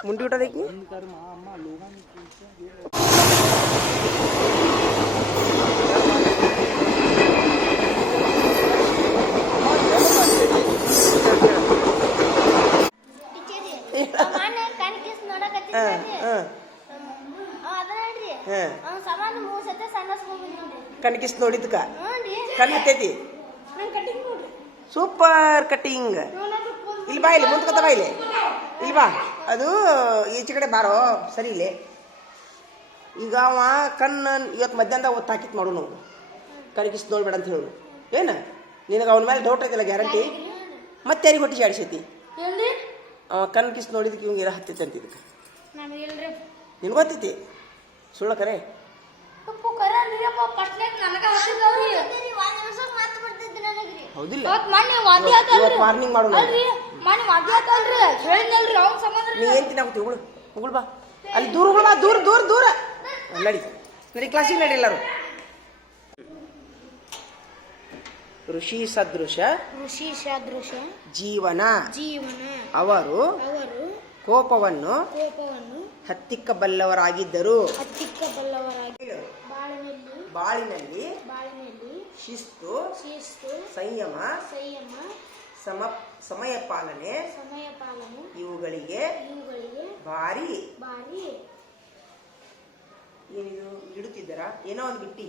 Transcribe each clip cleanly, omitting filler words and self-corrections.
मुंडी उठा देखी ಕಣಕಿಸ್ ನೋಡಿದ್ಕ ಕಣ್ಣತ್ತೈತಿ ಸೂಪರ್ ಕಟಿಂಗ್ ಇಲ್ಲಿ ಬಾ ಇಲ್ಲಿ ಮುಂದ್ಕತ್ತ ಬಾ ಇಲ್ಲಿ ಇಲ್ಲಿ ಬಾ ಅದು ಈಚೆ ಕಡೆ ಬಾರೋ ಸರಿ ಇಲ್ಲಿ ಈಗ ಅವ ಕಣ್ಣು ಇವತ್ತು ಮಧ್ಯಾಹ್ನದಾಗ ಒತ್ತು ಹಾಕಿತ್ ಮಾಡು ನಾವು ಕಣಕಿಸ್ ನೋಡ್ಬೇಡ ಅಂತ ಹೇಳು ಏನು ನಿನಗೆ ಅವನ ಮೇಲೆ ಡೌಟ್ ಐತಲ್ಲ ಗ್ಯಾರಂಟಿ ಮತ್ತೆ ಯಾರಿಗೆ ಹೊಟ್ಟೆ ಜಾಡಿಸೈತಿ ಅವ ಕಣ್ ಕಿಸ್ ನೋಡಿದಕ್ಕೆ ಇವಂಗೆ ಎಲ್ಲ ಹತ್ತೈತೆ ಅಂತ ಇದಕ್ಕೆ ನಿನ್ಗೆ ಗೊತ್ತೈತಿ ಸುಳ್ಳ ಕರೆ ಹೌದಿಲ್ಲ ವಾರ್ನಿಂಗ್ ಮಾಡು ನೀ ಏನ್ ತಿನ್ನಾಗುತ್ತೆ ಉಗುಳು ಉಗುಳು ಬಾ ಅಲ್ಲಿ ದೂರ ಉಗುಳು ಬಾ ದೂರ ದೂರ ದೂರ ನಡಿ ನಡಿ ಕ್ಲಾಸಿಗೆ ನಡಿ ಎಲ್ಲರೂ ಋಷಿ ಸದೃಶ ಜೀವನ ಅವರು ಕೋಪವನ್ನು ಹತ್ತಿಕ್ಕಬಲ್ಲವರಾಗಿದ್ದರು ಬಾಳಿನಲ್ಲಿ ಶಿಸ್ತು ಸಂಯಮ ಸಮಯ ಪಾಲನೆ ಇವುಗಳಿಗೆ ಭಾರಿ ಏನಿದು ಇಡುತ್ತಿದ್ದರ ಏನೋ ಒಂದು ಬಿಟ್ಟಿ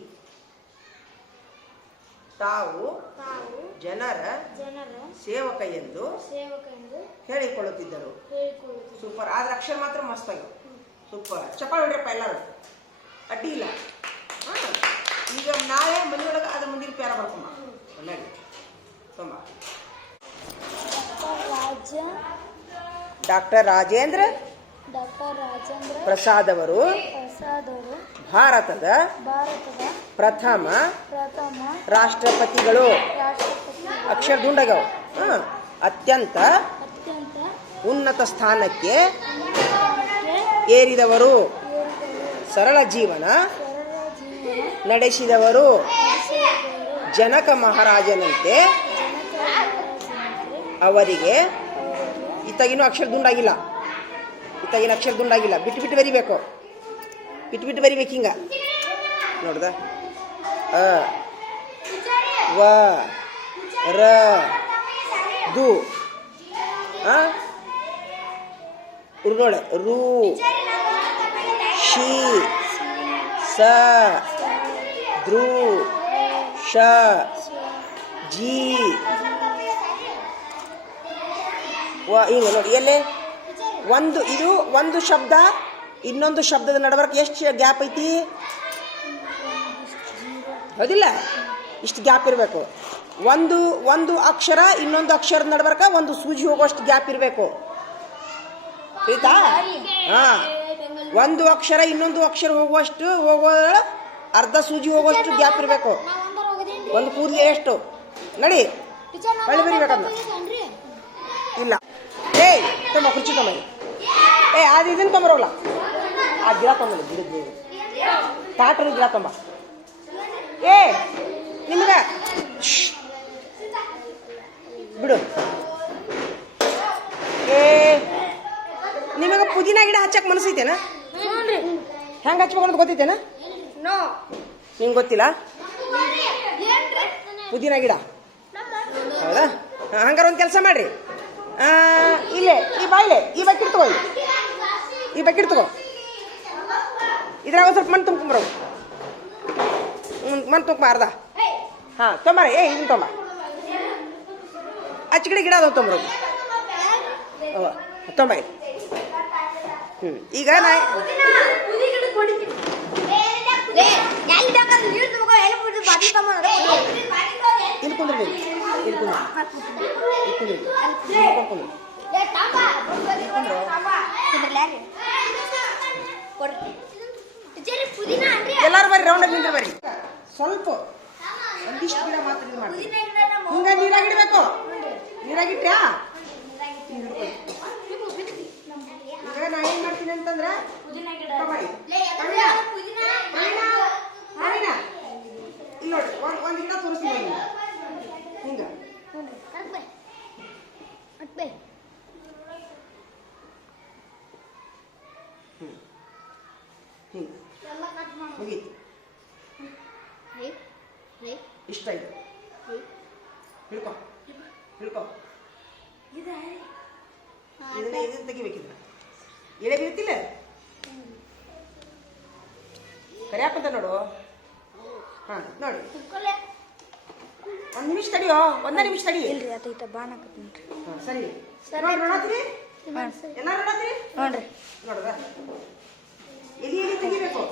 ತಾವು ಜನರ ಸೇವಕ ಎಂದು ಹೇಳಿಕೊಳ್ಳುತ್ತಿದ್ದರು ಸೂಪರ್ ಆದ್ರೆ ಅಕ್ಷರ ಮಾತ್ರ ಮಸ್ತ್ ಆಗಿ ಸೂಪರ್ ಚಪ್ಪಾಳೆ ಹೊಡ್ರಪ್ಪ ಎಲ್ಲರೂ ಅಡ್ಡಿ ಇಲ್ಲ ಈಗ ನಾಳೆ ಮನೆಯೊಳಗೆ ಅದ್ರ ಮುಂದಿನ ಪ್ಯಾರ ಬರ್ಕೊಂಬ ನೋಡಿ ತುಂಬ ಡಾಕ್ಟರ್ ರಾಜೇಂದ್ರ ಪ್ರಸಾದ್ ಅವರು ಭಾರತದ ಪ್ರಥಮ ರಾಷ್ಟ್ರಪತಿಗಳು ಅಕ್ಷರ ದುಂಡಗವು ಅತ್ಯಂತ ಉನ್ನತ ಸ್ಥಾನಕ್ಕೆ ಏರಿದವರು ಸರಳ ಜೀವನ ನಡೆಸಿದವರು ಜನಕ ಮಹಾರಾಜನಂತೆ ಅವರಿಗೆ ಇತ್ತಾಗಿನೂ ಅಕ್ಷರ ದುಂಡಾಗಿಲ್ಲ ಇತ್ತಾಗಿನ ಅಕ್ಷರ ದುಂಡಾಗಿಲ್ಲ ಬಿಟ್ಟು ಬಿಟ್ಟು ಬರಿಬೇಕು ಬಿಟ್ಟು ಬಿಟ್ಟು ಬರಿಬೇಕು ಹಿಂಗ ನೋಡ್ದ ವ ರ ದು ನೋಡ ರು ಶಿ ಸ ಧ್ರು ಶ ಜಿ ವ ಹಿಂಗ ನೋಡಿ ಎಲ್ಲೇ ಒಂದು ಶಬ್ದ ಇನ್ನೊಂದು ಶಬ್ದದ ನಡಬರ್ಕ ಎಷ್ಟು ಗ್ಯಾಪ್ ಐತಿ ಹೌದಿಲ್ಲ ಇಷ್ಟು ಗ್ಯಾಪ್ ಇರಬೇಕು ಒಂದು ಅಕ್ಷರ ಇನ್ನೊಂದು ಅಕ್ಷರದ ನಡಬರ್ಕ ಒಂದು ಸೂಜಿ ಹೋಗೋಷ್ಟು ಗ್ಯಾಪ್ ಇರಬೇಕು ಆಯ್ತಾ ಒಂದು ಅಕ್ಷರ ಇನ್ನೊಂದು ಅಕ್ಷರ ಹೋಗೋ ಅರ್ಧ ಸೂಜಿ ಹೋಗೋಷ್ಟು ಗ್ಯಾಪ್ ಇರಬೇಕು ಒಂದು ಕೂದಲು ಎಷ್ಟು ನಡಿ ಹೊಳ್ಳಿ ಬರಿಬೇಕಂತ ಇಲ್ಲ ತುಂಬ ಕುರ್ಚಿ ತೊಂಬರಿ ಅದು ಇದನ್ನು ತೊಂಬರೋಲ್ಲ ಆ ಗಿಡ ತೊಂಬರಿ ಗಿಡದ ತಾಟ್ರ ಗಿಡ ತೊಂಬ ನಿಮ್ಗೆ ಬಿಡು ನಿಮಗೆ ಪುದೀನ ಗಿಡ ಹಚ್ಚಕ್ಕೆ ಮನಸ್ಸೈತೇನ ಹೆಂಗೆ ಹಚ್ಬೇಕು ಅಂತ ಗೊತ್ತೈತೇನ ನಿಂಗೆ ಗೊತ್ತಿಲ್ಲ ಪುದೀನ ಗಿಡ ಹೌದಾ ಹಂಗಾರ ಒಂದು ಕೆಲಸ ಮಾಡ್ರಿ ಇಲ್ಲೇ ಈ ಬಾಯಿಲೆ ಈ ಬಕೆಟ್ ತಗೋ ಈ ಬಕೆಟ್ ತಗೋ ಇದ್ರಾಗ ಒಂದು ಸ್ವಲ್ಪ ಮಣ್ಣು ತುಂಬ್ಕೊಂಬರೋ ಮಣ್ಣು ತುಂಬ ಅರ್ಧ ಹಾಂ ತೊಂಬಾರಿ ಇದನ್ನು ತೊಂಬ ಅಚ್ಚಗಡೆ ಗಿಡ ಅದಾವ ತೊಂಬರೋದು ತೊಂಬಾಯಿ ಈಗ ನಾ ಇಲ್ಲಿ ಕುಂದ್ರಿ ಎಲ್ಲಾರು ಬರ್ರಿ ರೌಂಡ್ ನಿಂದ್ರೆ ಬರ್ರಿ ಸ್ವಲ್ಪ ಒಂದಿಷ್ಟು ಗಿಡ ಮಾತ್ರ ಇದು ಮಾಡಿ ಹಿಂಗ ನೀರಾಗಿಡ್ಬೇಕು ನೀರಾಗಿಟ್ಟ್ಯಾ ಈಗ ಅಂತಂದ್ರೆ ಇಲ್ಲಿ ನೋಡಿ ಒಂದು ಗಿಡ ತೋರಿಸ್ತೀನಿ ಹಿಂಗ ಹಿಂಗ ಮುಗೀತು ಇಷ್ಟ ಇದು ಹಿಡ್ಕೊ ಹಿಡ್ಕೊ ಇದನ್ನ ತೆಗಿಬೇಕಿದ್ರೆ ಎಳೆ ಬೀಳ್ತಿಲ್ಲ ಕರಿಯಾಕಂತ ನೋಡು ಹಾಂ ನೋಡಿ ಒಂದು ನಿಮಿಷ ತಡಿಯೋ ಒಂದೇ ನಿಮಿಷ ತಡಿ ಹಾಂ ಸರಿ ನೋಡಿ ನೋಡತ್ರಿ ಎಲ್ಲ ನೋಡತ್ರಿ ನೋಡ್ರಿ ನೋಡ್ದ ಎಲ್ಲಿ ತೆಗಿಬೇಕು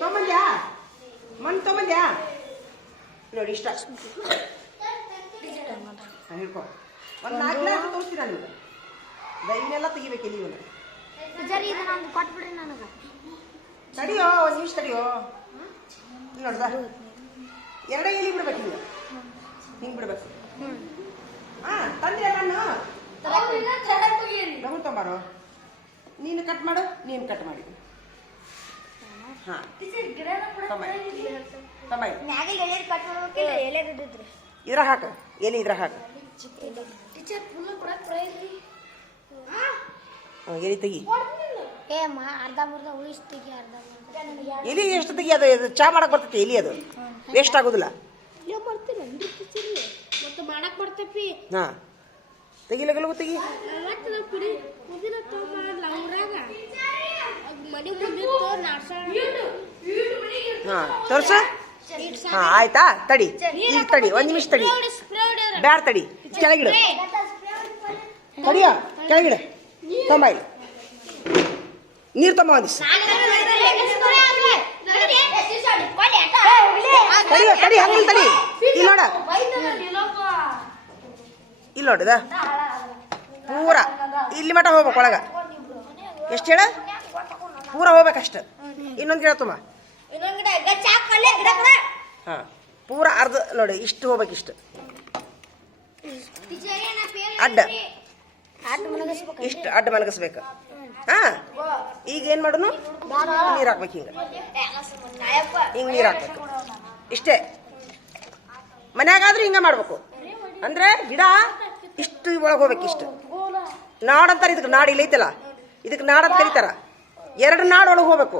ತೊಗೊಂಬಂದ್ಯಾ ಮಣ್ಣು ತೊಗೊಂಬಂದ್ಯಾ ನೋಡಿ ಇಷ್ಟ ಹಾಂ ಹಿಡ್ಕೊ ಒಂದು 4 ಗ್ಲಾಸ್ ತೋರಿಸ್ತೀನಿ ನಾನು ಇವನ್ನೆಲ್ಲ ತೆಗಿಬೇಕು ಇಲ್ಲಿ ಇವನು ತಡಿಯೋ ಒಂದು ನಿಮಿಷ ತಡಿಯೋ ನೋಡ್ದ ಎರಡೇ ಎಲ್ಲಿ ಬಿಡ್ಬೇಕು ಹಿಂಗೆ ಬಿಡ್ಬೇಕು ಹಾಂ ತಂದೆ ನಾನು ಲಘು ತೊಂಬಾರೋ ನೀನು ಕಟ್ ಮಾಡು ನೀನು ಕಟ್ ಮಾಡಿ ಹಾಂ ಇದ್ರ ಹಾಕು ಎಲ್ಲಿ ಇದ್ರ ಹಾಕು ಎಲ್ಲಿ ತೆಗಿ ಎಲ್ಲಿ ಎಷ್ಟು ತೆಗಿ ಅದು ಚಾ ಮಾಡಕ್ ಬರ್ತೈತಿ ಎಲ್ಲಿ ಅದು ವೇಸ್ಟ್ ಆಗೋದಿಲ್ಲ ಹಾಂ ತೆಗಿ ಲಗು ತೆಗಿ ಹಾಂ ತೋರ್ಸು ಹಾಂ ಆಯ್ತಾ ತಡಿ ಈಗ ತಡಿ ಒಂದು ನಿಮಿಷ ತಡಿ ಬ್ಯಾಡ ತಡಿ ಕೆಳಗಿಡು ತಡಿಯ ಕೆಳಗಿಡು ತೊಂಬ ಇಲ್ಲಿ ನೀರು ತೊಂಬ ಒಂದಿಸ್ ತಡಿ ತಡಿ ಹಂಗಿಲ್ ತಡಿ ಇಲ್ಲಿ ನೋಡ ಇಲ್ಲಿ ನೋಡಿದ ಪೂರ ಇಲ್ಲಿ ಮಟ ಹೋಗ್ಬೇಕು ಒಳಗ ಎಷ್ಟು ಹೇಳ ಪೂರ ಹೋಗ್ಬೇಕಷ್ಟ ಇನ್ನೊಂದು ಗಿಡ ತುಂಬ ಹಾಂ ಪೂರ ಅರ್ಧ ನೋಡಿ ಇಷ್ಟು ಹೋಗ್ಬೇಕಿಷ್ಟು ಅಡ್ಡ ಇಷ್ಟು ಅಡ್ಡ ಮಲಗಿಸ್ಬೇಕು ಹಾಂ ಈಗ ಏನು ಮಾಡೋನು ನೀರು ಹಾಕ್ಬೇಕು ಹಿಂಗೆ ಹಿಂಗೆ ನೀರು ಹಾಕ್ಬೇಕು ಇಷ್ಟೇ ಮನ್ಯಾಗಾದ್ರೂ ಹಿಂಗೆ ಮಾಡ್ಬೇಕು ಅಂದರೆ ಗಿಡ ಇಷ್ಟು ಒಳಗೆ ಹೋಗ್ಬೇಕು ಇಷ್ಟು ನಾಡು ಅಂತಾರೆ ಇದಕ್ಕೆ ನಾಡು ಇಲ್ಲ ಐತಲ್ಲ ಇದಕ್ಕೆ ನಾಡು ಅಂತ ಕರೀತಾರ 2 ನಾಡು ಒಳಗೆ ಹೋಗ್ಬೇಕು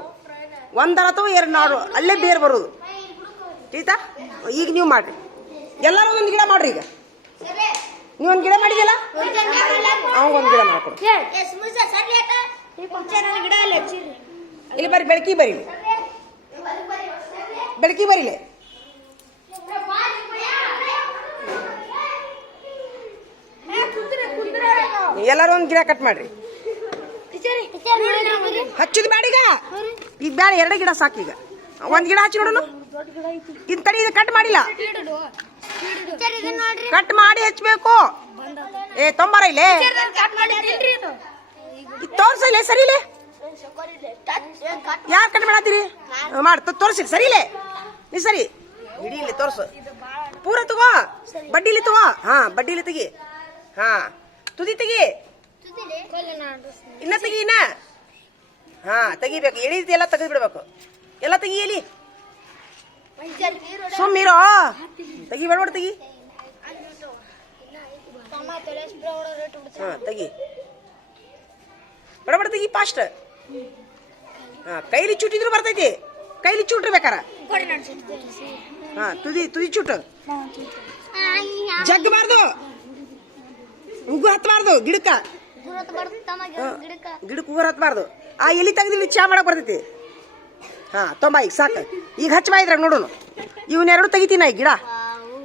ಒಂದರ ಅಥವಾ 2 ನಾಡು ಅಲ್ಲೇ ಬೇರೆ ಬರೋದು ಆಯ್ತಾ ಈಗ ನೀವು ಮಾಡ್ರಿ ಎಲ್ಲರೂ ಒಂದು ಗಿಡ ಮಾಡ್ರಿ ಈಗ ನೀವೊಂದು ಗಿಡ ಮಾಡಿದಿಲ್ಲ ಅವಂಗೊಂದು ಗಿಡ ಮಾಡ್ಕೊಡು ಇಲ್ಲಿ ಬರ್ರಿ ಬೆಳಕಿ ಬರೀಲಿ ಬೆಳಕಿ ಬರೀಲಿ ಎಲ್ಲರೂ ಒಂದು ಗಿಡ ಕಟ್ ಮಾಡ್ರಿ ಹಚ್ಚುದು ಬೇಡ ಈಗ ಬೇಡ 2 ಗಿಡ ಸಾಕೀಗ ಒಂದು ಗಿಡ ಹಚ್ಚಿ ನೋಡೋಣ ಇದು ತಡಿ ಇದು ಕಟ್ ಮಾಡಿಲ್ಲ ಕಟ್ ಮಾಡಿ ಹಚ್ಬೇಕು ಏ ತೊಂಬಾರ ಇಲ್ಲೇ ತೋರ್ಸಿಲ್ಲ ಸರಿಲೇ ಯಾರು ಕಟ್ ಮಾಡತ್ತೀರಿ ಮಾಡಿ ತೋರಿಸಿ ಸರಿಲೇ ನೀ ಸರಿ ಇಡೀ ಇಲ್ಲಿ ತೋರ್ಸು ಪೂರ ತಗೋ ಬಡ್ಡಿಲಿ ತಗೋ ಹಾಂ ಬಡ್ಡಿಲಿ ತೆಗಿ ಹಾಂ ತುದಿ ತೆಗಿ ಇನ್ನ ತೆಗಿ ಇನ್ನ ಹಾಂ ತೆಗಿಬೇಕು ಎಳಿತಿ ಎಲ್ಲ ತೆಗೆದು ಬಿಡ್ಬೇಕು ಎಲ್ಲ ತೆಗಿ ಎಲಿ ಸುಮ್ಮಿರೋ ತೆಗಿ ಬೇಡ ತೆಗಿ ಹಾಂ ತೆಗಿ ಬಡ ತೆಗಿ ಫಾಸ್ಟ್ ಹಾಂ ಕೈಲಿ ಚುಟ್ಟಿದ್ರು ಬರ್ತೈತಿ ಕೈಲಿ ಚೂಟ್ರಿ ಬೇಕಾರ ಹಾಂ ತುದಿ ಚುಟ್ಟು ಜಗ್ಗಬಾರ್ದು ಉಗುರು ಹತ್ತಬಾರ್ದು ಗಿಡಕ್ಕೆ ಉಗುರು ಹತ್ತಬಾರ್ದು ಆ ಎಲಿ ತೆಗ್ದಿಲ್ಲಿ ಚಾ ಮಾಡಕ್ ಬರ್ತೈತಿ ಹಾಂ ತೊಂಬ ಈಗ ಸಾಕು ಈಗ ಹಚ್ಚಬಾ ಇದ್ರಾಗ ನೋಡೋಣ ಇವನ್ನೆರಡು ತೆಗಿತೀನಿ ಈಗ ಗಿಡ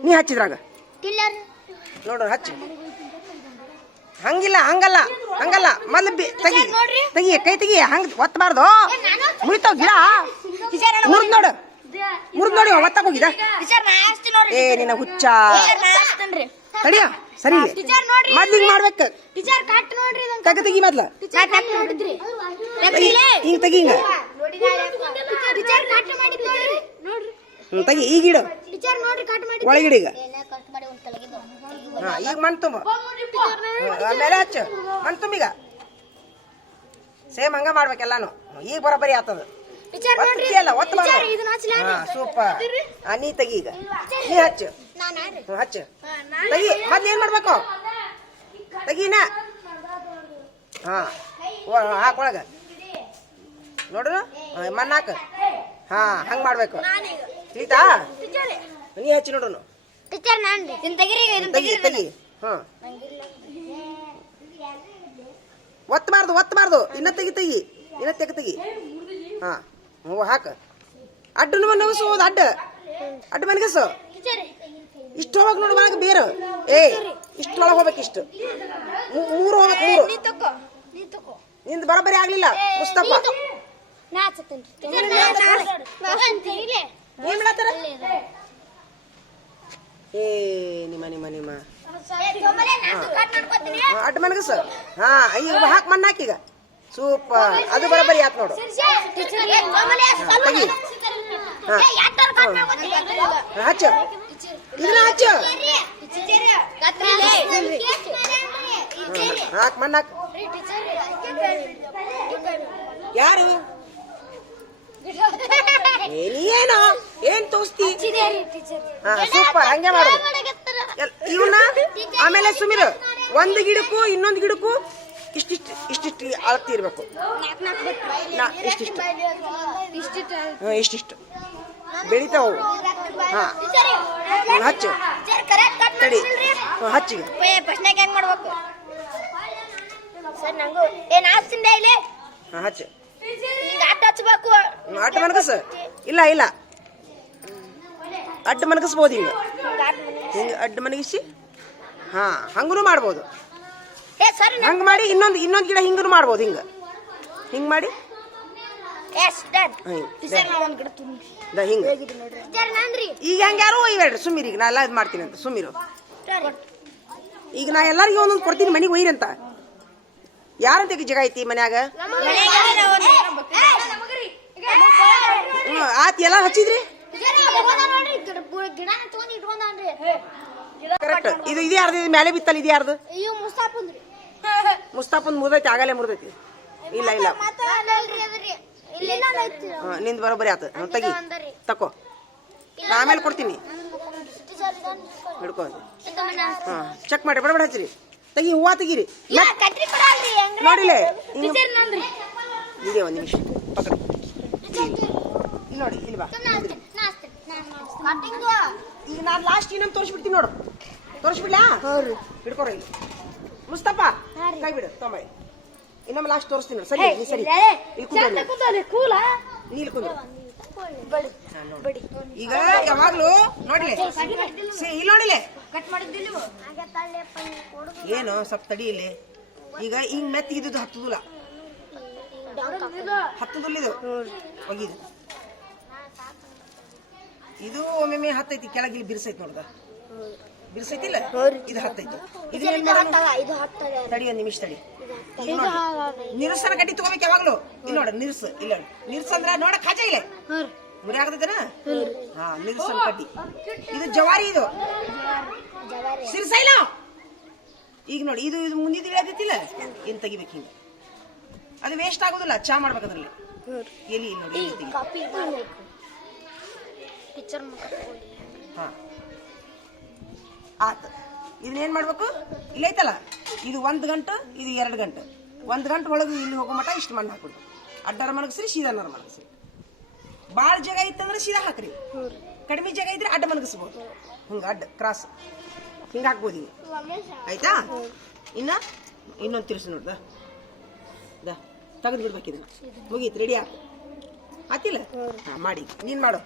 ನೀ ಹಚ್ಚಿದ್ರಾಗ ನೋಡು ಹಚ್ಚಿ ಹಂಗಿಲ್ಲ ಹಂಗಲ್ಲ ಮೊದ್ಲು ತೆಗಿ ತೆಗಿ ಕೈ ತೆಗಿ ಹಂಗೆ ಒತ್ತಬಾರ್ದು ಮುಳಿತಾವ ಗಿಡ ಮುರಿದ್ ನೋಡು ಒತ್ತಾಗ ಹೋಗಿದ ಏ ನಿನ್ನ ಹುಚ್ಚ ತಡಿಯ ಸರಿ ಮೊದ್ಲು ಹಿಂಗೆ ಮಾಡ್ಬೇಕು ಕಗ ತೆಗಿ ಮೊದ್ಲು ಹಿಂಗೆ ತೆಗಿ ಹಿಂಗ ತೆಗಿ ಈಗ ಇಡು ಒಳಗಿಡು ಈಗ ಹಾಂ ಈಗ ಮಣ್ಣು ತುಂಬ ಆಮೇಲೆ ಹಚ್ಚು ಮಣ್ಣು ತುಂಬೀಗ ಸೇಮ್ ಹಂಗ ಮಾಡ್ಬೇಕೆಲ್ಲಾನು. ಈಗ ಬರೋಬ್ಬರಿ ಆತದ. ಅಲ್ಲ ಸೂಪರ್. ನೀ ತೆಗಿ ಈಗ, ನೀ ಹಚ್ಚು ಹಚ್ಚು ತೆಗಿ. ಮೊದ್ಲು ಏನ್ ಮಾಡ್ಬೇಕು? ತೆಗೀನ. ಹಾ ಹಾಕೊಳಗ ನೋಡ್ರು ಮಣ್ಣಾಕ. ಹಾ ಹಂಗ ಮಾಡ್ಬೇಕು, ತಿಳಿತಾ? ನೀ ಹಚ್ಚಿ ನೋಡ್ರು. ತೆಗಿ ತೆಗಿ. ಹಾ ಒತ್ತಬಾರ್ದು. ಇನ್ನ ತೆಗಿ ಇನ್ನ ತೆಗಿ. ಹಾ ಹಾಕ. ಅಡ್ಡನು ನಗಸೋದು, ಅಡ್ಡ ಮನಗಸು. ಇಷ್ಟೊಳಗೆ ನೋಡು ಒಳಗೆ ಬೇರೆ. ಇಷ್ಟೊಳಗೆ ಹೋಗ್ಬೇಕು. ಇಷ್ಟು ಮೂರು ಹೋಗ್ಬೇಕು. ನಿಂದು ಬರೋಬ್ಬರಿ ಆಗ್ಲಿಲ್ಲ ಮುಸ್ತಫಾ. ನಿಮ್ಮ ಅಡ್ಡ ಮನಗಸು. ಹಾ ಈಗ ಹಾಕ್ ಮಣ್ಣು ಹಾಕೀಗ. ಸೂಪರ್, ಅದು ಬರೋಬ್ಬರಿ ಆತ್ ನೋಡು. ಹಚ್ಚು ಇದನ್ನ ಹಚ್ಚು. ಹಾಕ್ ಮಣ್ಣು ಹಾಕ್. ಯಾರು ನೀನು ಏನ್ ತೋರಿಸ್ತಿ? ಹಾ ಸೂಪರ್, ಹಂಗೆ ಮಾಡು ಇವನ್ನ. ಆಮೇಲೆ ಸುಮಿರು, ಒಂದು ಗಿಡಕ್ಕೂ ಇನ್ನೊಂದು ಗಿಡಕ್ಕೂ ಇಷ್ಟಿಷ್ಟು ಅಳತಿ ಇರ್ಬೇಕು. ಇಷ್ಟಿಷ್ಟು ಬೆಳಿತಾವು. ಹಾ ಹಚ್ಚು ತಡಿ. ಹಚ್ಚಿ ಹೆಂಗ್ ಮಾಡ್ಬೇಕು? ಹಚ್ಚು. ಹಚ್ಚಬೇಕು. ಅಡ್ಡ ಮನಗಸ. ಇಲ್ಲ ಅಡ್ಡ ಮನಗಸ್ಬೋದು. ಹಿಂಗ ಅಡ್ಡ ಮನಗಿಸಿ. ಹಾ ಹಂಗೂ ಮಾಡ್ಬೋದು. ಹಂಗ ಮಾಡಿ ಇನ್ನೊಂದು ಗಿಡ ಹಿಂಗೂ ಮಾಡ್ಬೋದು. ಹಿಂಗ ಮಾಡಿ ಹಿಂಗ. ಈಗ ಹಂಗ ಯಾರು ಒಯ್ಬೇಡ್ರಿ ಸುಮ್ಮಿರಿ. ಈಗ ನಾ ಎಲ್ಲ ಇದು ಮಾಡ್ತೀನಿ ಅಂತ ಸುಮ್ಮಿರು. ಈಗ ನಾ ಎಲ್ಲರಿಗೂ ಒಂದೊಂದು ಕೊಡ್ತೀನಿ, ಮನೆಗೆ ಒಯ್ರಿ ಅಂತ. ಯಾರಂತ ಜಾಗ ಐತಿ ಮನ್ಯಾಗ? ಆತ್ ಎಲ್ಲ ಹಚ್ಚಿದ್ರಿ ಕರೆಕ್ಟ್. ಇದು ಯಾರ್ದು? ಇದು ಮೇಲೆ ಬಿತ್ತಲ್ಲ, ಇದು ಯಾರ್ದು? ಮುಸ್ತಾಫನ್ ಮುರಿದೈತಿ, ಆಗಲೇ ಮುರಿದೈತಿ. ಇಲ್ಲ ನಿಂದು ಬರೋಬ್ಬರಿ ಆತ. ತೆಗಿ ತಕೋ, ಆಮೇಲೆ ಕೊಡ್ತೀನಿ. ಹಿಡ್ಕೊ. ಹಾ ಚೆಕ್ ಮಾಡಿ ಬಡಬಡ ಹಚ್ಚಿರಿ. ತೆಗಿ, ಹೂವ ತೆಗೀರಿ. ನೋಡಿಲ್ಲ ಇದೇ ಒಂದು ನಿಮಿಷ ಪಕ್ಕದ ನೋಡಿ. ಇಲ್ವಾ ಈಗ ನಾನು ಲಾಸ್ಟ್ ಇನ್ನೊಂದು ತೋರಿಸ್ಬಿಡ್ತೀನಿ ನೋಡು. ತೋರಿಸ್ಬಿಡ್ಲಾ? ಹಿಡ್ಕೊರ ಇಲ್ಲಿ ಮುಸ್ತಫಾ, ಕೈ ಬಿಡು ತೊಂಬೈ. ಇನ್ನೊಮ್ಮೆ ಲಾಸ್ಟ್ ತೋರಿಸ್ತೀನಿ ನೋಡಿ. ಸರಿ ನೀ ಸರಿ ಇಲ್ಲಿ ಕುಂದ್ರು. ಈಗ ಯಾವಾಗ್ಲೂ ನೋಡ್ಲಿ ಇಲ್ಲಿ ನೋಡಿಲ್ಲ ಏನು ಸ್ವಲ್ಪ ತಡಿ ಇಲ್ಲಿ. ಈಗ ಹಿಂಗ್ ಮೆತ್ತಿಗಿದ್ದು ಹತ್ತುದಿಲ್ಲ ಇದು ಒಗಿದು. ಇದು ಒಮ್ಮೆ ಹತ್ತೈತಿ ಕೆಳಗೆ, ಇಲ್ಲಿ ಬಿರ್ಸೈತಿ ನೋಡ್ದ. ಬಿರ್ಸೈತಿಲ್ಲ, ಇದು ಹತ್ತೈತಿ. ತಡಿ ಒಂದ್ ನಿಮಿಷ ತಡಿ. ನಿರ್ಸನ ಗಡ್ಡಿ ತಗೋಬೇಕು ಯಾವಾಗ್ಲು. ಇಲ್ಲಿ ನೋಡ ನಿರ್ಸ್. ಇಲ್ಲ ನಿರ್ಸ್ ಅಂದ್ರ ನೋಡ ಖಾಜಾ ಇಲ್ಲ ಮುರಿ ಆಗತೈತನ. ಹಾ ನಿರ್ಸನ ಕಡ್ಡಿ. ಇದು ಜವಾರಿ, ಇದು ಸಿರ್ಸ ಇಲ್ಲ. ಈಗ ನೋಡಿ ಇದು ಮುಂದಿದ್ದು ಇಳದೈತಿಲ್ಲ, ಏನ್ ತೆಗಿಬೇಕು ಹಿಂಗ. ಅದು ವೇಸ್ಟ್ ಆಗೋದಿಲ್ಲ, ಚಾ ಮಾಡ್ಬೇಕದ್ರಲ್ಲಿ. ಎಲ್ಲಿ ನೋಡಿ ಹಾ ಆತ. ಇದನ್ನೇನ್ ಮಾಡ್ಬೇಕು? ಇಲ್ಲ ಐತಲ್ಲ, ಇದು 1 ಗಂಟೆ, ಇದು 2 ಗಂಟೆ. 1 ಗಂಟೆ ಒಳಗೆ ಇಲ್ಲಿ ಹೋಗೋ ಮಟ ಇಷ್ಟು ಮಣ್ಣು ಹಾಕ್ಬಿಡು. ಅಡ್ಡರ ಮನಗಸ್ರಿ, ಸೀದಾನರ ಮನಗಸ್ರಿ. ಭಾಳ ಜಾಗ ಇತ್ತಂದ್ರೆ ಸೀದಾ ಹಾಕ್ರಿ. ಕಡಿಮೆ ಜಾಗ ಇದ್ರೆ ಅಡ್ಡ ಮನಗಸ್ಬೋದು. ಹಿಂಗ ಅಡ್ಡ ಕ್ರಾಸ್ ಹಿಂಗ ಹಾಕ್ಬೋದು. ಹಿಂಗ ಆಯ್ತಾ? ಇನ್ನೊಂದು ತಿರ್ಸು ನೋಡ್ದ ತೆಗೆದು ಬಿಡ್ಬೇಕು. ಇದನ್ನ ಮುಗೀತು, ರೆಡಿ ಹಾಕು. ಆತಿಲ್ಲ? ಹಾ ಮಾಡಿ. ನೀನ್ ಮಾಡು,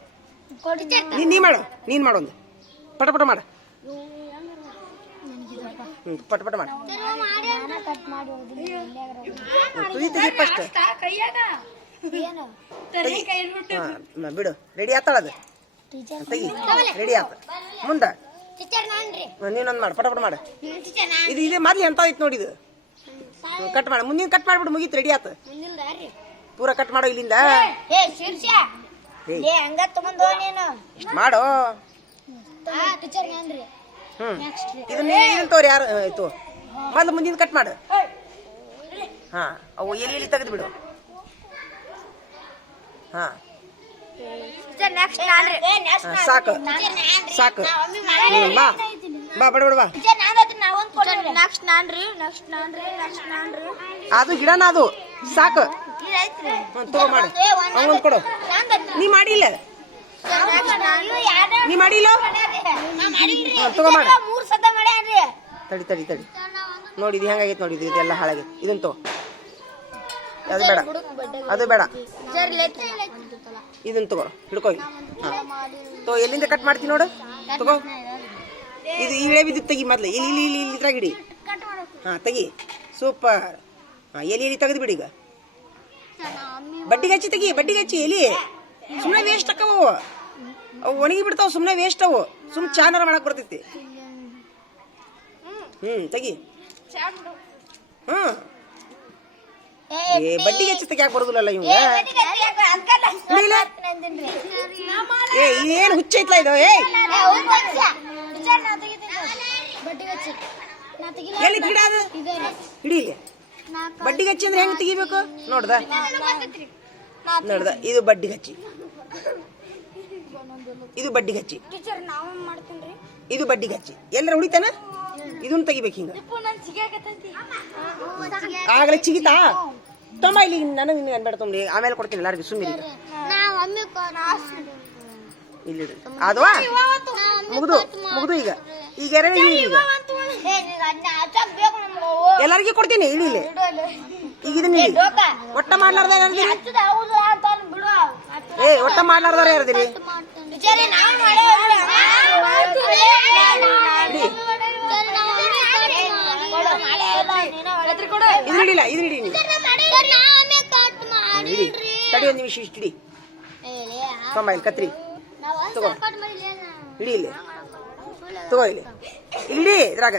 ನೀನ್ ಮಾಡೊಂದು ಪಟ ಮಾಡ. ಪಟ ಮಾಡ. ಫಸ್ಟ್ ಬಿಡು. ರೆಡಿ ಆತಾಳದ ತೆಗಿ. ರೆಡಿ ಆತ. ಮುಂದ ನೀನೊಂದು ಮಾಡು, ಪಟ ಮಾಡ. ಇದು ಇದೇ ಮೊದ್ಲು ಎಂತ ಐತಿ ನೋಡಿ. ಇದು ಕಟ್ ಮಾಡ. ಮುಂದಿನ ಕಟ್ ಮಾಡ್ಬಿಡು, ಮುಗೀತು, ರೆಡಿ ಆತ. ಪೂರ ಕಟ್ ಮಾಡೋ ಇಲ್ಲಿಂದ. ಮಾಡೋ. ಇದನ್ನ ತೋರಿ ಯಾರು ಆಯ್ತು. ಮೊದ್ಲು ಮುಂದಿನ ಕಟ್ ಮಾಡು. ಹಾ ಅವು ಎಲ್ಲಿ ತೆಗೆದು ಬಿಡು. ಹಾ ನೆಕ್ಸ್ಟ್ ನಾನ್ರಿ ಸಾಕು ಸಾಕು. ಬಾ ಬಾ ಬಡ ಬಡ ಬಾ. ನೆಕ್ಸ್ಟ್ ನಾನ್ರಿ ನೆಕ್ಸ್ಟ್ ನಾನ್ರಿ ನೆಕ್ಸ್ಟ್ ನಾನ್ರಿ ಅದು ಗಿಡನ ಅದು ಸಾಕು. ತಗೋ ಮಾಡಿ ಅವನೊಂದು ಕೊಡು. ನೀ ಮಾಡಿಲ್ಲ ನೀ ಮಾಡಿಲ್ಲ ತಗೋ ಮಾಡಿ. 3 ಸತ ಮಾಡ್ಯಾನ್ರಿ. ತಡಿ ತಡಿ ತಡಿ ನೋಡಿ ಇದು ಹೆಂಗಾಗೈತೆ ನೋಡಿ. ಇದೆಲ್ಲ ಹಾಳಾಗೈತೆ. ಇದನ್ನ ತಗೋ. ಅದು ಬೇಡ ಅದು ಬೇಡ. ಇದನ್ನ ತಗೋ ಹಿಡ್ಕೊ. ತಗೋ ಎಲ್ಲಿಂದ ಕಟ್ ಮಾಡ್ತೀನಿ ನೋಡು. ತಗೋ ಇದು ಇಳೆ ಬಿದ್ದು ತೆಗಿ ಮೊದ್ಲು. ಇಲ್ಲಿ ಇಲ್ಲಿ ಇಲ್ಲಿ ಇಲ್ಲಿ ಇದ್ರಾಗ ಇಡಿ. ಹಾಂ ತೆಗಿ ಸೂಪರ್. ಹಾಂ ಎಲ್ಲಿ ತೆಗೆದು ಬಿಡಿ. ಈಗ ಬಡ್ಡಿಗೆ ಹಚ್ಚಿ ತೆಗಿ. ಬಡ್ಡಿಗೆ ಹಚ್ಚಿ ಎಲ್ಲಿ ಸುಮ್ಮನೆ ವೇಸ್ಟ್ ಅಕ್ಕವು. ಅವು ಒಣಗಿ ಬಿಡ್ತಾವ ಸುಮ್ಮನೆ ವೇಸ್ಟ್ ಅವು. ಸುಮ್ಮನೆ ಚಾನರ ಮಾಡಕ್ ಬರ್ತೈತಿ. ತೆಗಿ. ಹ್ಞೂ ಏ ಬಡ್ಡಿಗೆ ಹಚ್ಚಿ ತೆಗಿಯಾಕೆ ಬರೋದಿಲ್ಲಲ್ಲ ಇವಾಗ. ಏ ಇದೇನು ಹುಚ್ಚೈತ್ಲ ಇದು. ಏ ಎಲ್ಲಿ ಗಿಡ ಅದು ಹಿಡಿ. ಇಲ್ಲಿ ಬಡ್ಡಿಗೆ ಹಚ್ಚಿ ಅಂದ್ರೆ ಹೆಂಗ್ ತೆಗಿಬೇಕು ನೋಡ್ದ ನೋಡ್ದ. ಇದು ಬಡ್ಡಿಗೆ ಹಚ್ಚಿ. ಇದು ಬಡ್ಡಿಗೆ ಹಚ್ಚಿ. ಇದು ಬಡ್ಡಿಗೆ ಹಚ್ಚಿ. ಎಲ್ಲರ ಉಳಿತಾನ ಇದನ್ನ ತೆಗಿಬೇಕು. ಹಿಂಗ ಆಗಲೇ ಚಿಗಿತಾ ತಮ್ಮ. ಇಲ್ಲಿ ನನಗೆ ನಿನ್ಗೆ ಅನ್ಬೇಡ ತೊಂಬ್ರಿ. ಆಮೇಲೆ ಕೊಡ್ತೀನಿ ಎಲ್ಲರಿಗೂ ಸುಮ್ಮನೆ. ಇಲ್ಲಿ ಅದವಾ ಮುಗ್ದು ಮುಗ್ದು. ಈಗ ಈಗ ಎರಡು ಈಗ ಎಲ್ಲರಿಗೂ ಕೊಡ್ತೀನಿ. ಇಳಿ ಇಲ್ಲಿ. ಈಗ ಇದನ್ನ ಒಟ್ಟ ಮಾಡ್ಲಾರ್ದ ಯಾರ್ದಿರಿ? ಏ ಒಟ್ಟ ಮಾಡ್ಲಾರ್ದಾರ ಯಾರ್ದಿರಿ? ಇದು ಹಿಡಿಲ್ಲ. ಇದು ಹಿಡಿ ನೀವು. ಹಿಡಿ ತಡಿ ಒಂದು ನಿಮಿಷ. ಇಷ್ಟು ಹಿಡಿ. ತೊಂಬ ಇಲ್ಲಿ ಕತ್ರಿ ತಗೋ. ಹಿಡಿ ಇಲ್ಲಿ ತಗೋ. ಇಲ್ಲಿ ಇಲ್ಲಿ ಇದ್ರಾಗ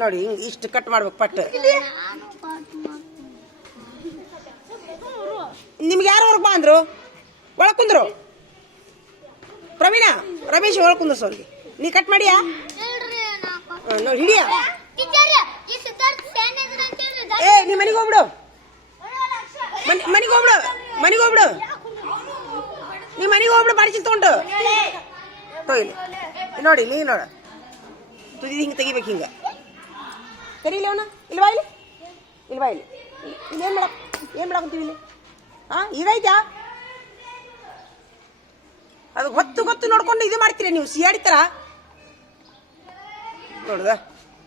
ನೋಡಿ ಹಿಂಗೆ ಇಷ್ಟು ಕಟ್ ಮಾಡ್ಬೇಕು ಪಟ್ಟು. ನಿಮ್ಗೆ ಯಾರು ಹೊರಗೆ ಬಾ ಅಂದ್ರು? ಒಳಗೆ ಕುಂದ್ರು. ಪ್ರವೀಣ ರಮೇಶ್ ಒಳಗೆ ಕುಂದ್ರು. ಅವ್ರಿಗೆ ನೀ ಕಟ್ ಮಾಡಿಯಾ? ನೋಡಿ ಹಿಡಿಯ. ಏ ನೀ ಮನೆಗೆ ಹೋಗ್ಬಿಡು. ಮನೆಗೆ ಹೋಗ್ಬಿಡು. ಮನೆಗೆ ಹೋಗ್ಬಿಡು. ನೀ ಮನೆಗೆ ಹೋಗ್ಬಿಡು. ಬಾಡಿಸಿ ತಗೊಂಡು ತೊಯ್ಲಿ. ನೋಡಿ ನೀ ನೋಡ ತುದಿ ಹಿಂಗೆ ತೆಗಿಬೇಕು. ಹಿಂಗೆ ಕರೀಲಿ ಅವನ. ಇಲ್ಲಿ ಬಾ. ಇಲ್ಲಿ ಇಲ್ಲಿ ಬಾ. ಇಲ್ಲಿ ಇಲ್ಲಿ ಏನು ಮಾಡಾಕಂತೀವಿ ಇಲ್ಲಿ? ಹಾಂ ಈಗೈತ್ಯಾ? ಅದು ಗೊತ್ತು ಗೊತ್ತು ನೋಡ್ಕೊಂಡು ಇದು ಮಾಡ್ತೀರಿ ನೀವು. ಸಿಯಾಡಿತಾರ ನೋಡ್ದ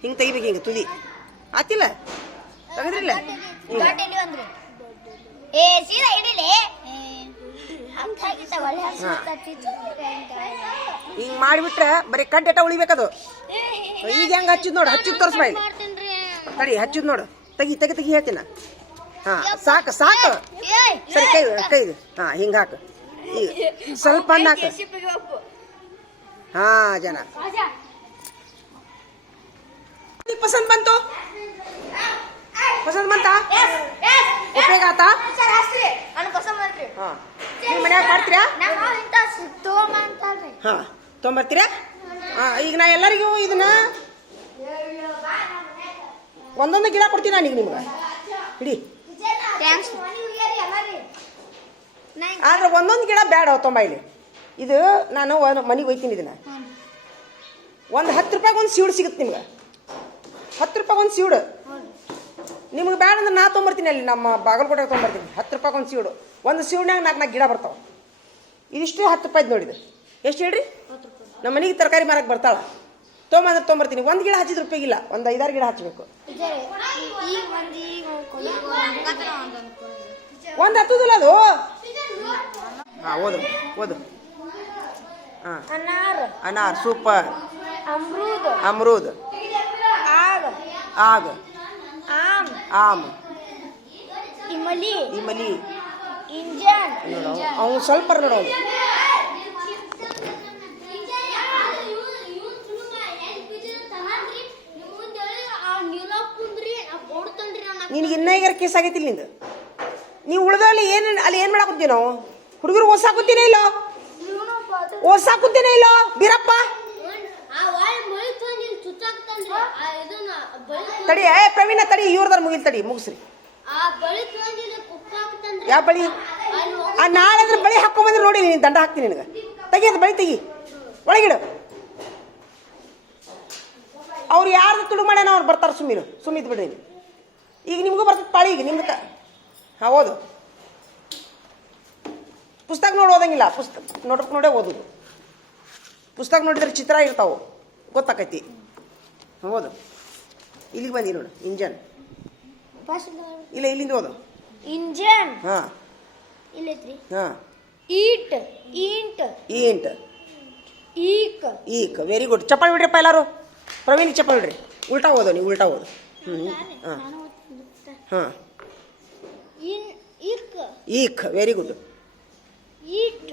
ಹಿಂಗೆ ತೆಗಿಬೇಕು. ಹಿಂಗೆ ತುದಿ ಆತಿಲ್ಲ ತೆಗೆದ್ರಿಲ್ಲ. ಹಿಂಗ್ ಮಾಡಿಬಿಟ್ರೆ ಬರೀ ಕಡ್ಡೆಟ ಉಳಿಬೇಕದು. ಈಗ ಹೆಂಗ ಹಚ್ಚಿದ್ ನೋಡು. ಹಚ್ಚಿದ್ ತೋರಿಸ್ಬಾ. ಇಲ್ಲಿ ತಡಿ ಹಚ್ಚಿದ್ ನೋಡು. ತೆಗಿ ತೆಗಿ ತೆಗಿ ಹೇಳ್ತೀನ. ಹಾ ಸಾಕು ಸಾಕು. ಸರಿ ಕೈ ಕೈ. ಹಾ ಹಿಂಗ ಹಾಕು. ಈಗ ಸ್ವಲ್ಪ ಅನ್ನ ಹಾಕ. ಹಾ ಜನ ಪಸಂದ್ ಬಂತು. ಪಸಂದ್ ಬಂತ ಉಪಯೋಗ ಆತ. ಹಾ ನೀವು ಮನ್ಯಾಗ ಮಾಡ್ತೀರಾ? ಹಾ ತೊಗೊಂಬರ್ತೀರಾ? ಹಾ ಈಗ ನಾ ಎಲ್ಲರಿಗೂ ಇದನ್ನ ಒಂದೊಂದು ಗಿಡ ಕೊಡ್ತೀನಿ ನಾನು. ಈಗ ನಿಮ್ಗೆ ಹಿಡಿ. ಆದ್ರೆ ಒಂದೊಂದು ಗಿಡ ಬೇಡ ತೊಂಬ. ಇಲ್ಲಿ ಇದು ನಾನು ಮನೆಗೆ ಒಯ್ತೀನಿ. ಇದನ್ನ ಒಂದು 10 ರೂಪಾಯಿಗೆ ಒಂದು ಸೀಡ್ ಸಿಗುತ್ತೆ ನಿಮ್ಗೆ. 10 ರೂಪಾಯಿಗೆ ಒಂದು ಸೀಡು. ನಿಮ್ಗೆ ಬೇಡ ಅಂದ್ರೆ ನಾ ತೊಗೊಂಬರ್ತೀನಿ. ಅಲ್ಲಿ ನಮ್ಮ ಬಾಗಲಕೋಟೆಗೆ ತೊಗೊಂಬರ್ತೀನಿ. 10 ರೂಪಾಯಿಗೆ ಒಂದು ಸೀಡು. ಒಂದು ಸೀಡ್ನಾಗ 4 ಗಿಡ ಬರ್ತಾವೆ. ಇದಿಷ್ಟು 10 ರೂಪಾಯ್ದು ನೋಡಿದೆ. ಎಷ್ಟು ಹೇಳ್ರಿ? ನಮ್ಮ ಮನೆಗೆ ತರಕಾರಿ ಮಾರಕ್ಕೆ ಬರ್ತಾಳ. ತೊಗೊಂಬಂದ್ರೆ ತೊಗೊಂಬರ್ತೀನಿ. ಒಂದು ಗಿಡ ಹಚ್ಚಿದ ರೂಪಾಯಿಗಿಲ್ಲ. ಒಂದು 5-6 ಗಿಡ ಹಚ್ಚಬೇಕು. ಒಂದು ಹತ್ತುದಿಲ್ಲ ಅದು. ಹಾಂ ಓದು ಓದು. ಹಾಂ ಅನಾರ್ ಸೂಪರ್. ಅಮೃದ್ ಆಗ ಆಮ್ ಇಮಲಿ ಅವನು ಸ್ವಲ್ಪ ನೋಡು. ನಿನಗೆ ಇನ್ನೂ ಈಗ ಕೇಸ್ ಆಗೈತಿಲ್ಲ ನಿಂದು. ನೀವು ಉಳ್ದಲ್ಲಿ ಏನು ಅಲ್ಲಿ ಏನು ಮಾಡಾಕುತ್ತೀವಿ ನಾವು? ಹುಡುಗರು ಓಸಾಕುತ್ತೀನೇ ಇಲ್ಲೋ? ಓಸಾಕುತ್ತೀನೇ ಇಲ್ಲೋ ಬೀರಪ್ಪ? ತಡಿ ಪ್ರವೀಣ ತಡಿ ಇವ್ರದಾರ ಮುಗಿಲ್ ತಡಿ ಮುಗಿಸ್ರಿ ಯಾವ ಬಳಿ ನಾಳೆ ಅದ್ರ ಬಳಿ ಹಾಕೊಂಬಂದ್ರೆ ನೋಡಿ ನೀನು ದಂಡ ಹಾಕ್ತೀನಿ ನಿನಗೆ ತೆಗಿಯೋದು ಬಳಿ ತೆಗಿ ಒಳಗಿಡು ಅವ್ರು ಯಾರ್ದು ತುಡು ಮಾಡ್ಯಾನ ಅವ್ರು ಬರ್ತಾರೆ ಸುಮ್ಮಿದ್ ಬಿಡ್ರಿ ಈಗ ನಿಮಗೂ ಬರ್ತದೆ ಪಾಳಿ ಈಗ ನಿಮ್ದು ಹಾಂ ಓದು ಪುಸ್ತಕ ನೋಡಿ ಓದಂಗಿಲ್ಲ ಪುಸ್ತಕ ನೋಡೇ ಓದೋದು ಪುಸ್ತಕ ನೋಡಿದ್ರೆ ಚಿತ್ರ ಇರ್ತಾವೆ ಗೊತ್ತಾಕೈತಿ ಓದು ಇಲ್ಲಿಗೆ ಬಂದಿ ನೋಡು ಇಂಜನ್ ಇಲ್ಲ ಇಲ್ಲಿಂದ ಓದು ಇಂಜನ್ ಹಾಂ ಇಲ್ಲೈತ್ರಿ ಹಾಂ ಈಟ್ ಈಂಟ್ ಈಂಟ್ ಈಕ್ ಈಕ್ ವೆರಿ ಗುಡ್ ಚಪ್ಪಾಳಿ ಬಿಡ್ರಿಪ್ಪ ಎಲ್ಲರೂ ಪ್ರವೀಣ್ ಚಪ್ಪಾಳಿ ಬಿಡ್ರಿ ಉಲ್ಟಾ ಓದು ನೀವು ಉಲ್ಟಾ ಓದು ಹಾಂ ಹಾಂ ಈಕ್ ವೆರಿ ಗುಡ್ ಈಟ್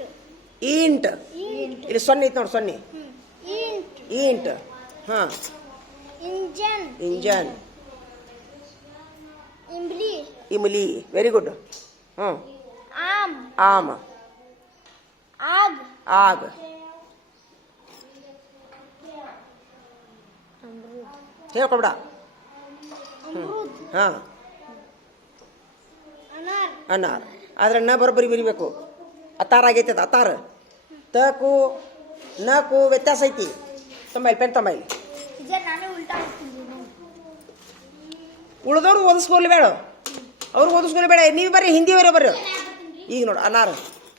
ಈಂಟ್ ಇಲ್ಲಿ ಸೊನ್ನೆ ಐತೆ ನೋಡಿ ಸೊನ್ನೆ ಈಂಟ್ ಈಂಟ್ ಹಾಂ ಇಂಜನ್ ಇಂಜನ್ ಇಂಬ್ಲಿ ಇಮ್ಲಿ ವೆರಿ ಗುಡ್ ಹ್ಞೂ ಆಮ್ ಆಮ್ ಆಗ್ ಆಗ್ ಹೇಳ್ಕೊಬೇಡ ಅಮೃತ್ ಹಾಂ ಅನಾರ್ ಅನ್ನಾರ ಆದ್ರೆ ನ ಬರೋಬ್ಬರಿ ಬರಿಬೇಕು ಅತ್ತಾರ ಆಗೈತೆ ಅದು ಅತ್ತಾರ ತಕು ನಕು ವ್ಯತ್ಯಾಸ ಐತಿ ತೊಂಬೈಲಿ ಪೆನ್ ತೊಂಬೈಲಿ ಟೀಚರ್ ನಾನೇ ಉಲ್ಟಾ ಹೋಗ್ತೀನಿ ಉಳಿದವ್ರು ಓದಿಸ್ಕೊಲಿ ಬೇಡ ಅವ್ರು ಓದಿಸ್ಕೊಲಿ ಬೇಡ ನೀವು ಬರ್ರಿ ಹಿಂದಿ ಬರೋ ಬರ್ರಿ ಈಗ ನೋಡು ಅನಾರ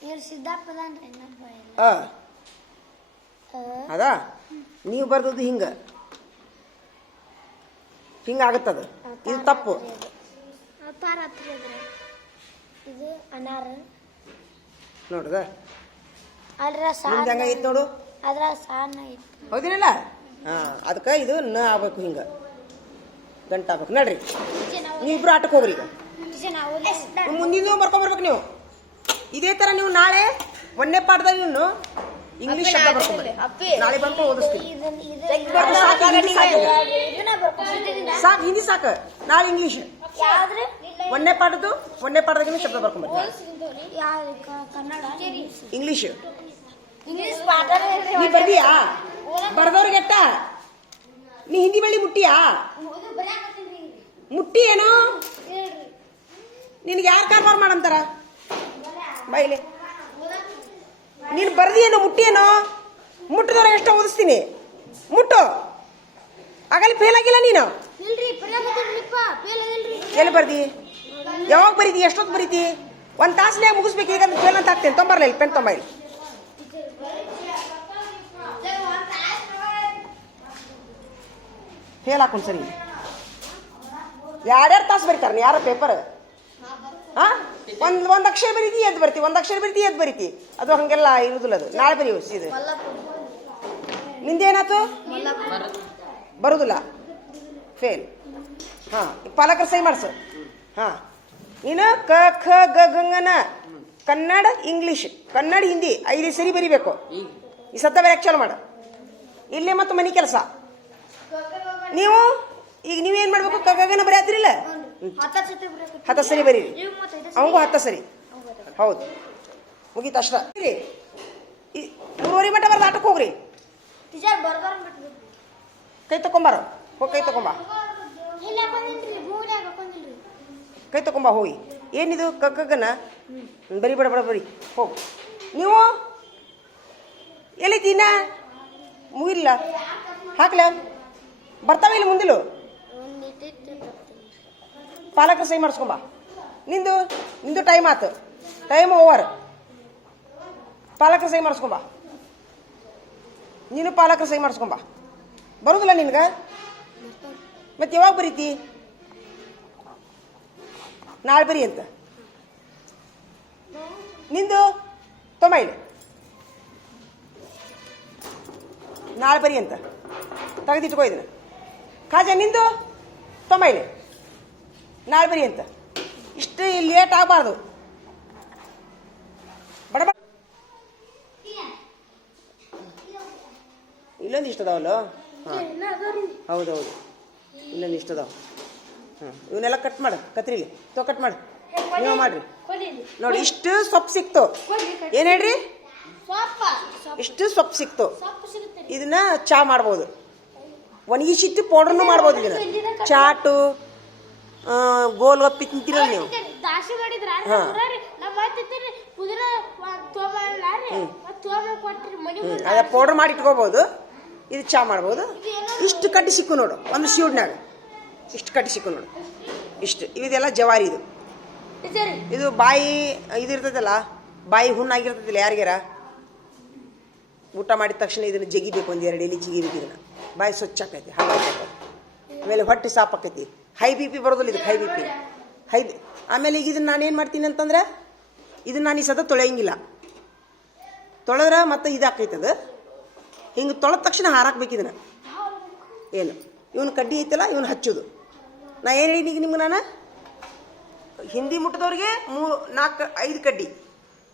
ಇವ್ರು ಸಿದ್ದಾಪದ ಅಂದ್ರೆ ಇನ್ನೊಬ್ಬ ಅದಾ ನೀವು ಬರ್ದದ್ದು ಹಿಂಗೆ ಹಿಂಗಾಗುತ್ತದು ಇದು ತಪ್ಪು ಅಪಾರ ಹತ್ರ ಇದು ಅನಾರ ನೋಡ್ದ ಅದ್ರ ನಿಮ್ದು ಹೆಂಗಾಗಿತ್ತು ನೋಡು ಅದ್ರ ಸಾನ ಐತಿ ಹೌದಿನಲ್ಲ ಹಾಂ ಅದಕ್ಕೆ ಇದು ನ ಆಗ್ಬೇಕು ಹಿಂಗೆ ಗಂಟು ಆಗ್ಬೇಕು ನಡ್ರಿ ನೀವಿಬ್ರು ಆಟಕ್ಕೆ ಹೋಗ್ರಿ ಈಗ ಮುಂದಿನ ಬರ್ಕೊಂಬರ್ಬೇಕು ನೀವು ಇದೇ ಥರ ನೀವು ನಾಳೆ ಒಂದನೇ ಪಾಠದಾಗ ನೀವು ಇಂಗ್ಲೀಷ್ ಶಬ್ದ ಬರ್ಕೊಂಬರ್ರಿ ನಾಳೆ ಬರ್ಕೊಂಡು ಓದಿಸ್ತೀವಿ ಅದು ಸಾಕು, ಹಿಂದಿ ಸಾಕು ಈಗ. ಸಾಕು ಹಿಂದಿ ಸಾಕು ನಾಳೆ ಇಂಗ್ಲೀಷ್ ಒಂದನೇ ಪಾಠದಾಗ ನೀವು ಶಬ್ದ ಬರ್ಕೊಂಬರ್ರಿ ಕನ್ನಡ ಇಂಗ್ಲೀಷ್ ಇಂಗ್ಲಿಷ್ ನೀ ಬರ್ದಿಯಾ ಬರ್ದವ್ರಿಗೆ ಎಟ್ಟ ನೀ ಹಿಂದಿ ಬಳ್ಳಿ ಮುಟ್ಟಿಯಾ ಮುಟ್ಟಿ ಏನು ನಿನಗೆ ಯಾರು ಕಾರ್ಬಾರ ಮಾಡಂತಾರ ಬೈಲಿ ನೀನು ಬರ್ದಿಯೇನೋ ಮುಟ್ಟಿಯೇನೋ ಮುಟ್ಟಿದವ್ರಿಗೆ ಎಷ್ಟೋ ಓದಿಸ್ತೀನಿ ಮುಟ್ಟು ಆಗಲಿ ಫೇಲ್ ಆಗಿಲ್ಲ ನೀನು ಎಲ್ಲಿ ಬರ್ದಿ ಯಾವಾಗ ಬರೀತಿ ಎಷ್ಟೊತ್ತು ಬರೀತಿ ಒಂದು ತಾಸನ್ಯಾಗ ಮುಗಿಸ್ಬೇಕು ಈಗ ಫೇಲ್ ಅಂತ ಹಾಕ್ತೇನೆ ತೊಂಬರ್ಲ ಇಲ್ಲಿ ಪೆನ್ ತೊಂಬ ಇಲ್ಲಿ ಫೇಲ್ ಹಾಕೊಂಡು ಸರಿ ಯಾರ್ಯಾರು ತಾಸು ಬರೀತಾರೆ ಯಾರ ಪೇಪರ್ ಹಾಂ ಒಂದು ಅಕ್ಷರ ಬರೀತಿ ಎದ್ದು ಬರ್ತಿ ಒಂದು ಅಕ್ಷರ ಬರೀತಿ ಎದ್ದು ಬರೀತಿ ಅದು ಹಂಗೆಲ್ಲ ಇರುದಿಲ್ಲ ಅದು ನಾಳೆ ಬರೀವು ಇದು ನಿಂದೇನಾಯ್ತು ಬರುದಿಲ್ಲ ಫೇಲ್ ಹಾಂ ಪಾಲಕರ ಸಹಿ ಮಾಡಿಸು ಹಾಂ ನೀನು ಕ ಖ ಗ ಗಂಗನ ಕನ್ನಡ ಇಂಗ್ಲೀಷ್ ಕನ್ನಡ ಹಿಂದಿ 5 ಸರಿ ಬರಿಬೇಕು ಈ ಸತ್ತ ಬೇರೆ ಚಲೋ ಮಾಡು ಇಲ್ಲೇ ಮತ್ತು ಮನೆ ಕೆಲಸ ನೀವು ಈಗ ನೀವೇನು ಮಾಡ್ಬೇಕು ಕಗಗನ ಬರೆಯತ್ರಿಲ್ಲ 10 ಸರಿ ಬರೀರಿ ಅವಂಗೂ 10 ಸರಿ ಹೌದು ಮುಗೀತು ಅಷ್ಟ ರೀ 3:30 ಮಟ್ಟ ಬರ್ದು ಆಟಕ್ಕೆ ಹೋಗ್ರಿ ಕೈ ತಕೊಂಬಾರ ಹೋಗಿ ಕೈ ತಕೊಂಬ ಕೈ ತಕೊಂಬ ಹೋಗಿ ಏನಿದು ಕಗ್ಗನ ಬರಿ ಬಡ ಬಡ ಬರಿ ಹೋಗಿ ನೀವು ಎಲ್ಲಿದ್ದೀನ ಮುಗಿಲ್ಲ ಹಾಕ್ಲ ಬರ್ತಾವ ಇಲ್ಲಿ ಮುಂದಿಲು ಪಾಲಕರ ಸಹಿ ಮಾಡಿಸ್ಕೊಂಬ ನಿಂದು ಟೈಮ್ ಆತು ಟೈಮ್ ಓವರ್ ಪಾಲಕರ ಸಹಿ ಮಾಡಿಸ್ಕೊಂಬ ನೀನು ಪಾಲಕರ ಸಹಿ ಮಾಡಿಸ್ಕೊಂಬ ಬರುದಿಲ್ಲ ನಿನ್ಗೆ ಮತ್ತೆ ಯಾವಾಗ ಬರೀತಿ ನಾಳೆ ಬರಿ ಅಂತ ನಿಂದು ತೊಂಬೈಲಿ ನಾಳೆ ಬರಿ ಅಂತ ತೆಗೆದಿಟ್ಕೋ ಇದನ್ನ ಖಾಜಾ ನಿಂದು ತೊಂಬೈಲಿ ನಾಳೆ ಬರಿ ಅಂತ ಇಷ್ಟು ಲೇಟ್ ಆಗಬಾರ್ದು ಬಡ ಬಡ ಇಲ್ಲೊಂದು ಇಷ್ಟ ಅದಾವಲ್ಲ ಹಾಂ ಹೌದೌದು ಇಲ್ಲೊಂದು ಇಷ್ಟ ಅದಾವ ಹಾಂ ಇವನ್ನೆಲ್ಲ ಕಟ್ ಮಾಡು ಕತ್ರಿಲಿ ಕಟ್ ಮಾಡು ನೀವು ಮಾಡ್ರಿ ನೋಡಿ ಇಷ್ಟು ಸೊಪ್ಪು ಸಿಕ್ತು ಏನು ಹೇಳ್ರಿ ಇಷ್ಟು ಸೊಪ್ಪು ಸಿಕ್ತು ಇದನ್ನ ಚಾ ಮಾಡ್ಬೋದು ಒಣಗಿಸಿಟ್ಟು ಪೌಡ್ರನ್ನು ಮಾಡ್ಬೋದು ಇದನ್ನ ಚಾಟು ಗೋಲ್ಗಪ್ಪಿ ತಿಂತೀರಲ್ಲ ನೀವು ದಾಸಿ ಮಾಡಿದ್ರ ಹಾ. ನಮ್ಮ ಮಾಡ್ತಿರ್ತೀರಿ ಕುದುರೆ ತೊಗೊಳ್ಳಾರಿ ಕೊಟ್ಟಿರಿ ಮನಿ ಅದ ಪೌಡ್ರ್ ಮಾಡಿ ಇಟ್ಕೋಬೋದು ಇದು ಚಾ ಮಾಡ್ಬೋದು ಇಷ್ಟು ಕಟ್ಟಿ ಸಿಕ್ಕು ನೋಡು ಒಂದು ಸೀಡ್ನಾಗ ಇಷ್ಟು ಕಟ್ಟಿ ಸಿಕ್ಕು ನೋಡು ಇಷ್ಟು ಇದೆಲ್ಲ ಜವಾರಿ ಇದು ಇದು ಬಾಯಿ ಇದು ಇರ್ತದಲ್ಲ ಬಾಯಿ ಹುಣ್ಣಾಗಿರ್ತದಿಲ್ಲ ಯಾರಿಗಾರ ಊಟ ಮಾಡಿದ ತಕ್ಷಣ ಇದನ್ನು ಜಗಿಬೇಕು ಒಂದು 2 ಎಲೆ ಜಿಗಿಬೇಕು ಇದನ್ನು ಬಾಯಿ ಸ್ವಚ್ಛ ಆಕೈತಿ ಹಾಗಾಗ್ತದೆ ಆಮೇಲೆ ಹೊಟ್ಟೆ ಸಾಪ್ ಆಕೈತಿ ಹೈ ಬಿ ಪಿ ಬರೋದಿಲ್ಲ ಇದಕ್ಕೆ ಹೈ ಬಿ ಆಮೇಲೆ ಈಗ ಇದನ್ನು ನಾನೇನು ಮಾಡ್ತೀನಿ ಅಂತಂದ್ರೆ ಇದನ್ನು ನಾನು ಈ ಸದ ತೊಳೆಯಂಗಿಲ್ಲ ತೊಳೆದ್ರೆ ಮತ್ತೆ ಇದಾಕೈತದ ಹಿಂಗೆ ತೊಳೆದ ತಕ್ಷಣ ಹಾರಾಕ್ಬೇಕು ಇದನ್ನು ಏನು ಇವನು ಕಡ್ಡಿ ಐತಲ್ಲ ಇವನು ಹಚ್ಚೋದು ನಾ ಏನು ಹೇಳಿನಿ ಈಗ ನಿಮ್ಗೆ ನಾನು ಹಿಂದಿ ಮುಟ್ಟದವ್ರಿಗೆ 4-5 ಕಡ್ಡಿ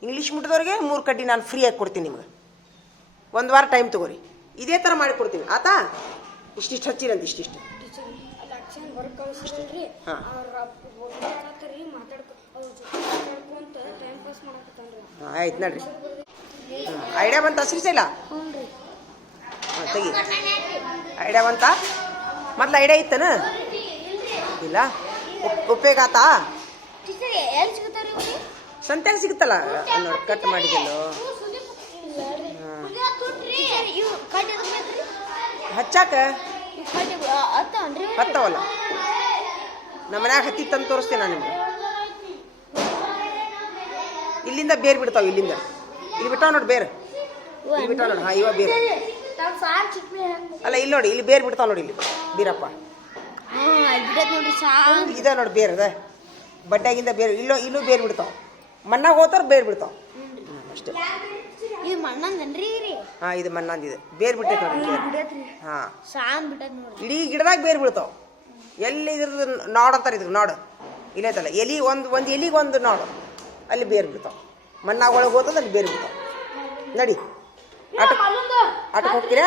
ಇಂಗ್ಲೀಷ್ ಮುಟ್ಟದವ್ರಿಗೆ 3 ಕಡ್ಡಿ ನಾನು ಫ್ರೀಯಾಗಿ ಕೊಡ್ತೀನಿ ನಿಮ್ಗೆ ಒಂದು ವಾರ ಟೈಮ್ ತೊಗೋರಿ ಇದೇ ಥರ ಮಾಡಿ ಕೊಡ್ತೀನಿ ಆತಾ ಇಷ್ಟಿಷ್ಟು ಹಚ್ಚಿರಂತ ಇಷ್ಟಿಷ್ಟು ಹಾಂ ಹಾಂ ಆಯ್ತು ನೋಡ್ರಿ ಐಡಿಯಾ ಬಂತ ಹಸಿರಿಸ ಇಲ್ಲ ಹಾಂ ತೆಗಿ ಐಡಿಯಾ ಬಂತ ಮೊದ್ಲು ಐಡಿಯಾ ಇತ್ತನ ಇಲ್ಲ ಉಪಯೋಗ ಆತಾ ಎಲ್ಲಿ ಸಿಗ್ತಾವ್ರಿ ಸಂತ್ಯಾಗ ಸಿಗುತ್ತಲ್ಲ ನೋಡಿ ಕಟ್ ಮಾಡಿದೆಲ್ಲೋ ಹಚ್ಚಾಕ ಹತ್ತವಲ್ಲ ನಮ್ಮ ಮನ್ಯಾಗ ಹತ್ತಿ ತಂದು ತೋರಿಸ್ತೇನೆ ನಾನು ನಿಮ್ಗೆ ಇಲ್ಲಿಂದ ಬೇರೆ ಬಿಡ್ತಾವ ಇಲ್ಲಿಂದ ಇಲ್ಲಿ ಬಿಟ್ಟಾವ ನೋಡಿ ಬೇರೆ ಇಲ್ಲಿ ಬಿಟ್ಟಾವ ನೋಡಿ ಹಾಂ ಇವ ಬೇರೆ ಅಲ್ಲ ಇಲ್ಲಿ ನೋಡಿ ಇಲ್ಲಿ ಬೇರೆ ಬಿಡ್ತಾವ ನೋಡಿ ಇಲ್ಲಿ ಬೀರಪ್ಪ ಇದ ನೋಡಿ ಬೇರೆ ಅದ ಬಡ್ಡ್ಯಾಗಿಂದ ಬೇರೆ ಇಲ್ಲೂ ಬೇರೆ ಬಿಡ್ತಾವ ಮಣ್ಣಾಗ ಹೋತಾರ ಬೇರೆ ಬಿಡ್ತಾವ ಅಷ್ಟೇ ಇದು ಮಣ್ಣಂದನ್ರಿ ಹಾಂ ಇದು ಮಣ್ಣಂದಿದೆ ಬೇರೆ ಬಿಟ್ಟೈತೆ ನೋಡಿ ಹಾಂ ಸಾಂಗ್ ಬಿಟ್ಟದ್ ನೋಡ್ರಿ ಇಡೀ ಗಿಡದಾಗ ಬೇರೆ ಬೀಳ್ತಾವ ಎಲ್ಲಿ ಇದ್ರದ್ದು ನಾಡು ಅಂತಾರೆ ಇದ್ರ ನಾಡು ಇಲ್ಲೈತಲ್ಲ ಎಲಿ ಒಂದು ಎಲಿಗೆ ಒಂದು ನಾಡು ಅಲ್ಲಿ ಬೇರೆ ಬಿಡ್ತಾವ ಮಣ್ಣಾಗ ಒಳಗೆ ಹೋತದ ಅಲ್ಲಿ ಬೇರೆ ಬಿಡ್ತಾವ ನಡಿ ಆಟಕ್ಕೆ ಹೋಗ್ತೀರಾ